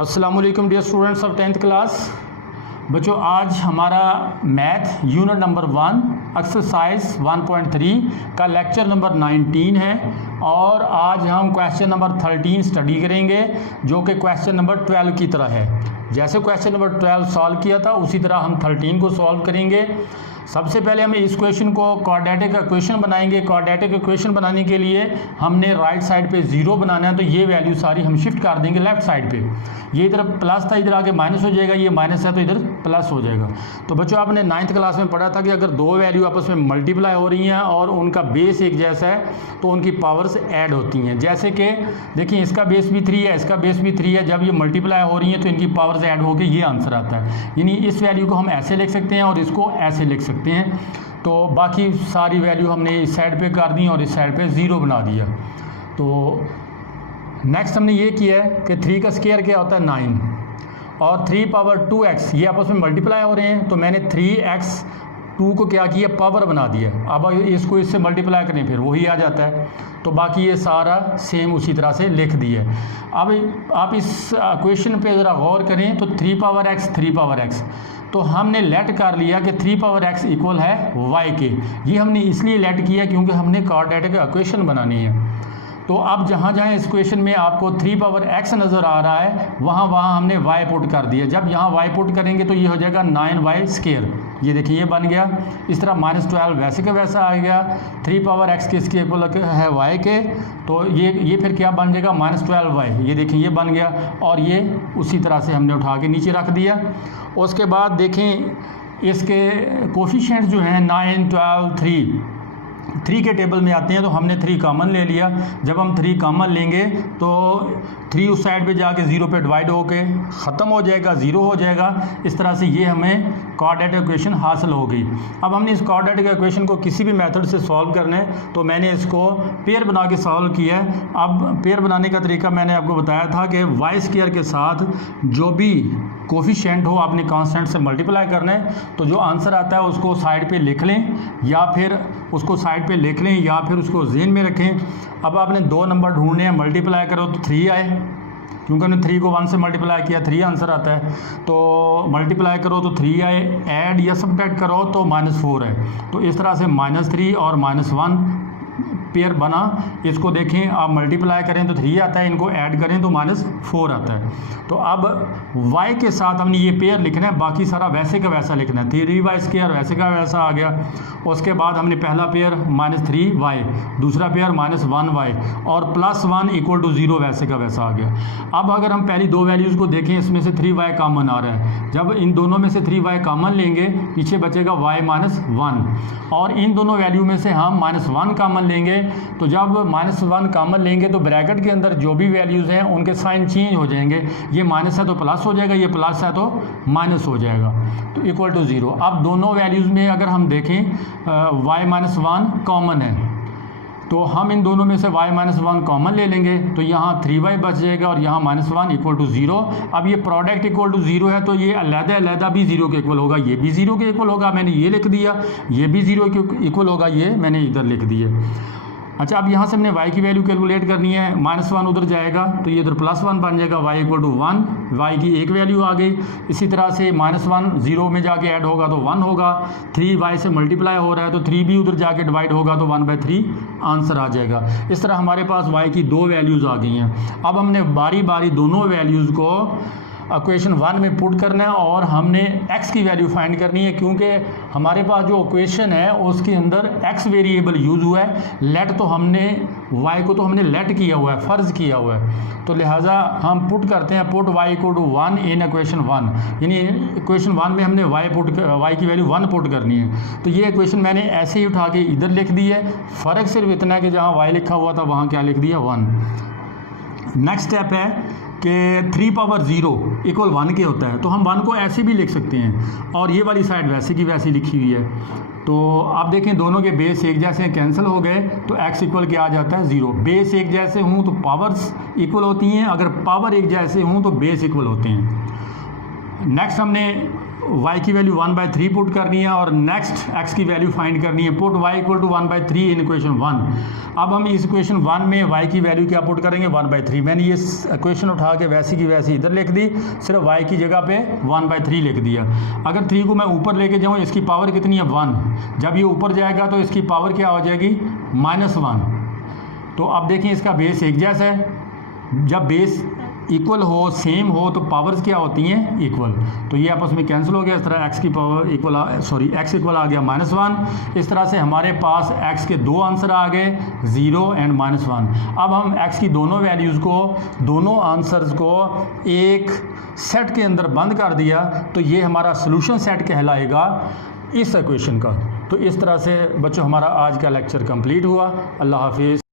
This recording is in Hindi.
अस्सलाम वालेकुम dear students of 10th class. बच्चों, आज हमारा मैथ यूनिट नंबर 1 एक्सरसाइज 1.3 का लेक्चर नंबर 19 है और आज हम क्वेश्चन नंबर 13 स्टडी करेंगे जो कि क्वेश्चन नंबर 12 की तरह है। जैसे क्वेश्चन नंबर 12 सॉल्व किया था उसी तरह हम 13 को सॉल्व करेंगे। सबसे पहले हम इस क्वेश्चन को क्वाड्रेटिक इक्वेशन बनाएंगे। क्वाड्रेटिक इक्वेशन बनाने के लिए हमने राइट साइड पे 0 बनाना है, तो ये वैल्यू सारी हम शिफ्ट कर देंगे लेफ्ट साइड पे। ये इधर प्लस था, इधर आके माइनस हो जाएगा, ये माइनस है तो इधर प्लस हो जाएगा। तो बच्चों, आपने 9th क्लास में पढ़ा था कि अगर दो वैल्यू आपस में मल्टीप्लाई हो रही हैं और उनका बेस एक जैसा है तो उनकी पावर्स ऐड होती हैं। जैसे कि देखिए, इसका बेस भी 3 है, इसका बेस भी 3 है। जब ये मल्टीप्लाई हो रही हैं तो इनकी पावर्स ऐड होकर ये आंसर आता है। यानी इस वैल्यू को हम ऐसे लिख सकते हैं और इसको ऐसे लिख सकते हैं। तो बाकी सारी वैल्यू हमने इस साइड पे कर दी और इस साइड पे 0 बना दिया। तो नेक्स्ट हमने ये किया है कि 3 का स्क्वायर क्या होता है 9 और 3 पावर 2x ये आपस में मल्टीप्लाई हो रहे हैं, तो मैंने 3x 2 को क्या किया, पावर बना दिया। अब इसको इससे मल्टीप्लाई करें फिर वही आ जाता है। तो बाकी ये सारा सेम उसी तरह से लिख दिया। अब आप इस क्वेश्चन पे ज़रा गौर करें तो 3 पावर x तो हमने लेट कर लिया कि 3 पावर x इक्वल है y के। ये हमने इसलिए लेट किया क्योंकि हमने क्वाड्रेटिक इक्वेशन बनानी है। तो अब जहाँ जहाँ इस क्वेश्चन में आपको 3 पावर x नज़र आ रहा है वहाँ हमने y पुट कर दिया। जब यहाँ y पुट करेंगे तो ये हो जाएगा 9y स्क्वायर। ये देखिए ये बन गया। इस तरह -12 वैसे का वैसा आ गया। 3 पावर x किसके इक्वल है y के, तो ये फिर क्या बन जाएगा -12y। ये देखिए ये बन गया और ये उसी तरह से हमने उठा के नीचे रख दिया। उसके बाद देखें इसके कोफिशिएंट्स जो हैं 9, 12, 3 के टेबल में आते हैं, तो हमने 3 कॉमन ले लिया। जब हम 3 कॉमन लेंगे तो 3 उस साइड पे जाके 0 पे डिवाइड होके ख़त्म हो जाएगा, 0 हो जाएगा। इस तरह से ये हमें क्वाड्रेटिक इक्वेशन हासिल हो गई। अब हमने इस क्वाड्रेटिक इक्वेशन को किसी भी मेथड से सॉल्व करना है, तो मैंने इसको पेयर बना के सॉल्व किया है। अब पेयर बनाने का तरीका मैंने आपको बताया था कि वाई स्क्वायर के साथ जो भी कोफिशिएंट हो आपने कांस्टेंट से मल्टीप्लाई करना है। तो जो आंसर आता है उसको साइड पे लिख लें या फिर उसको साइड पे लिख लें या फिर उसको ज़हन में रखें। अब आपने 2 नंबर ढूंढने हैं, मल्टीप्लाई करो तो 3 आए, क्योंकि हमने 3 को 1 से मल्टीप्लाई किया, 3 आंसर आता है। तो मल्टीप्लाई करो तो 3 आए, ऐड या सब्ट्रैक्ट करो तो -4 है। तो इस तरह से -3 और -1 पेयर बना। इसको देखें, आप मल्टीप्लाई करें तो 3 आता है, इनको ऐड करें तो -4 आता है। तो अब y के साथ हमने ये पेयर लिखना है, बाकी सारा वैसे का वैसा लिखना है। 3y स्क्वायर वैसे का वैसा आ गया। उसके बाद हमने पहला पेयर -3y, दूसरा पेयर -1y और +1 = 0 वैसे का वैसा आ गया। अब अगर हम पहली 2 वैल्यूज़ को देखें, इसमें से 3y कॉमन आ रहा है। जब इन दोनों में से 3y कॉमन लेंगे पीछे बचेगा y -1 और इन दोनों वैल्यू में से हम -1 कॉमन लेंगे। तो जब -1 कॉमन लेंगे तो ब्रैकेट के अंदर जो भी वैल्यूज़ हैं उनके साइन चेंज हो जाएंगे। ये माइनस है तो प्लस हो जाएगा, ये प्लस है तो माइनस हो जाएगा, तो =0। अब दोनों वैल्यूज़ में अगर हम देखें y -1 कॉमन है, तो हम इन दोनों में से y -1 कॉमन ले लेंगे तो यहाँ 3y बच जाएगा और यहाँ -1 = 0। अब ये प्रोडक्ट =0 है तो ये अलग-अलग भी 0 के इक्वल होगा, ये भी 0 के इक्वल होगा, मैंने ये लिख दिया। ये भी 0 के इक्वल होगा, ये मैंने इधर लिख दिया। अच्छा, अब यहाँ से हमने y की वैल्यू कैलकुलेट करनी है। -1 उधर जाएगा तो ये इधर +1 बन जाएगा, y = 1, y की एक वैल्यू आ गई। इसी तरह से -1 0 में जाके ऐड होगा तो 1 होगा। 3y से मल्टीप्लाई हो रहा है तो 3 भी उधर जाके डिवाइड होगा तो 1/3 आंसर आ जाएगा। इस तरह हमारे पास y की 2 वैल्यूज़ आ गई हैं। अब हमने बारी बारी दोनों वैल्यूज़ को इक्वेशन 1 में पुट करना है और हमने x की वैल्यू फाइंड करनी है, क्योंकि हमारे पास जो इक्वेशन है उसके अंदर x वेरिएबल यूज़ हुआ है। लेट तो हमने y को तो हमने लेट किया हुआ है, फ़र्ज़ किया हुआ है, तो लिहाजा हम पुट करते हैं पुट y = 1 इन इक्वेशन 1। यानी इक्वेशन 1 में हमने y की वैल्यू 1 पुट करनी है। तो ये इक्वेशन मैंने ऐसे ही उठा के इधर लिख दी है। फ़र्क सिर्फ इतना है कि जहाँ y लिखा हुआ था वहाँ क्या लिख दिया, 1। नेक्स्ट स्टेप है कि 3 पावर 0 = 1 के होता है, तो हम 1 को ऐसे भी लिख सकते हैं और ये वाली साइड वैसे की वैसी लिखी हुई है। तो आप देखें दोनों के बेस एक जैसे कैंसिल हो गए तो x इक्वल क्या आ जाता है, 0। बेस एक जैसे हों तो पावर्स इक्वल होती हैं, अगर पावर एक जैसे हों तो बेस इक्वल होते हैं। नेक्स्ट हमने y की वैल्यू 1/3 पुट करनी है और नेक्स्ट x की वैल्यू फाइंड करनी है। Put y equal to 1/3 in equation 1। अब हम इस इक्वेशन 1 में y की वैल्यू क्या पुट करेंगे 1/3। मैंने ये इक्वेशन उठा के वैसी की वैसी इधर लिख दी, सिर्फ y की जगह पे 1/3 लिख दिया। अगर 3 को मैं ऊपर लेके जाऊँ, इसकी पावर कितनी है 1। जब ये ऊपर जाएगा तो इसकी पावर क्या हो जाएगी -1। तो अब देखिए इसका बेस एक जैसा है। जब बेस इक्वल हो, सेम हो, तो पावर्स क्या होती हैं इक्वल। तो ये आपस में कैंसिल हो गया। इस तरह x की पावर इक्वल x इक्वल आ गया -1। इस तरह से हमारे पास x के दो आंसर आ गए 0 एंड -1। अब हम x की दोनों वैल्यूज़ को, दोनों आंसर्स को एक सेट के अंदर बंद कर दिया, तो ये हमारा सोल्यूशन सेट कहलाएगा इस इक्वेशन का। तो इस तरह से बच्चों हमारा आज का लेक्चर कंप्लीट हुआ। अल्लाह हाफिज़।